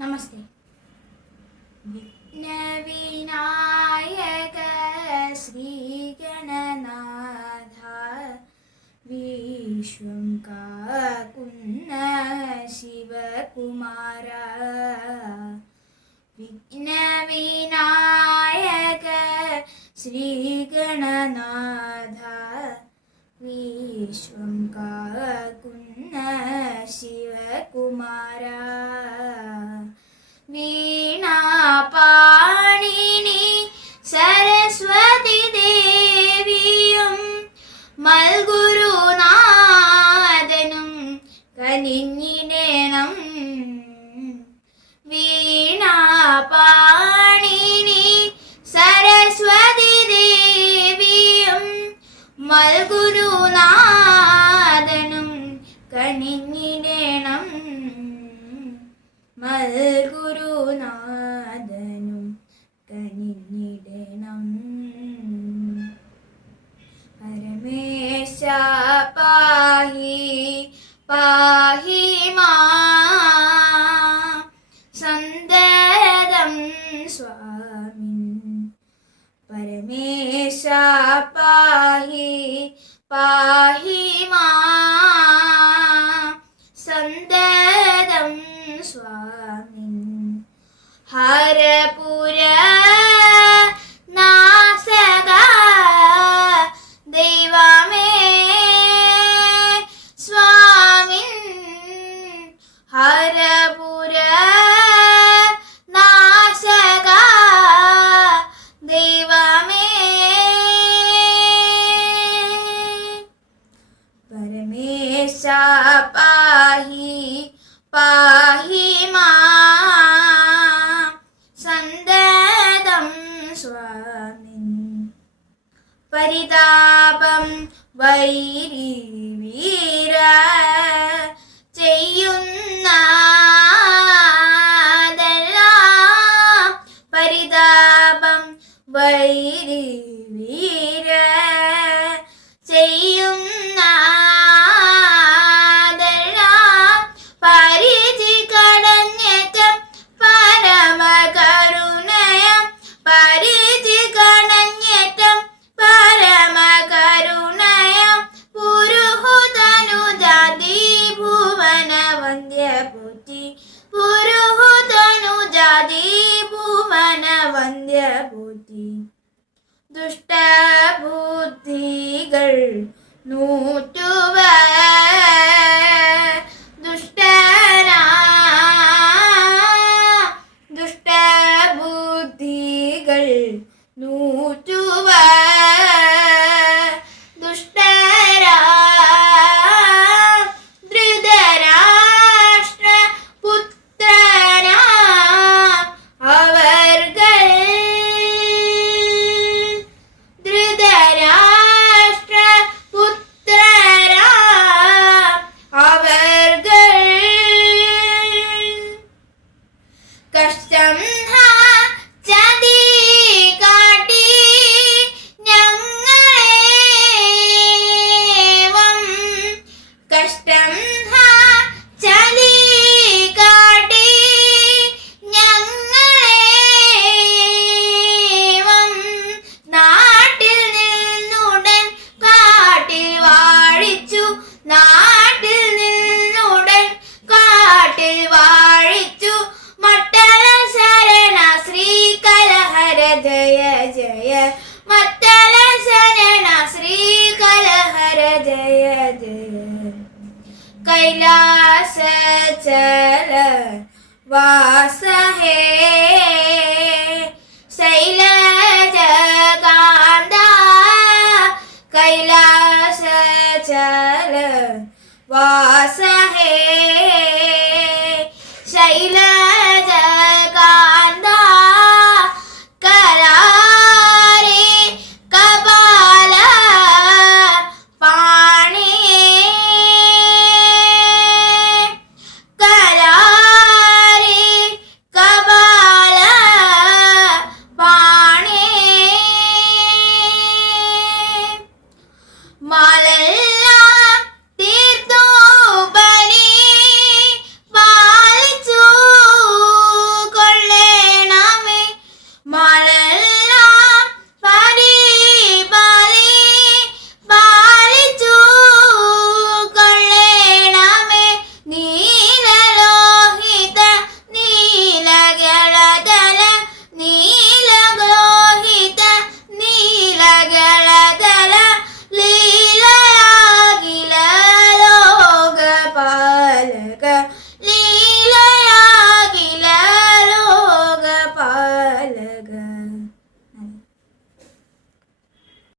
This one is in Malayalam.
നമസ്തേ. വിഘ്നവിനായക ശ്രീഗണനാഥ വിശ്വം കാക്കുന്ന ശിവകുമാര. വിഘ്നവിനായക ശ്രീഗണനാഥ വിശ്വം കാക്കുന്ന ശിവകുമാര. വീണാപാണിനി സരസ്വതി ദേവിയും മൽഗുരുനാഥനും കനിഞ്ഞിടണം. വീണാപാണിനി സരസ്വതി ദേവിയും മൽഗുരുനാഥനും ഹരപുര നാസക ദൈവമേ സ്വാമി ഹരപുര നാശക ദൈവമേ. പരമേശ പരിതാപം വൈരി വീര ചെയ്യുന്ന പരിതാപം വൈരി വന്ദ്യപുറ്റി ദുഷ്ടബുദ്ധികൾ നൂറ്റുവ कष्टं वास है। शैलज कांदा कैलास चल। वास है।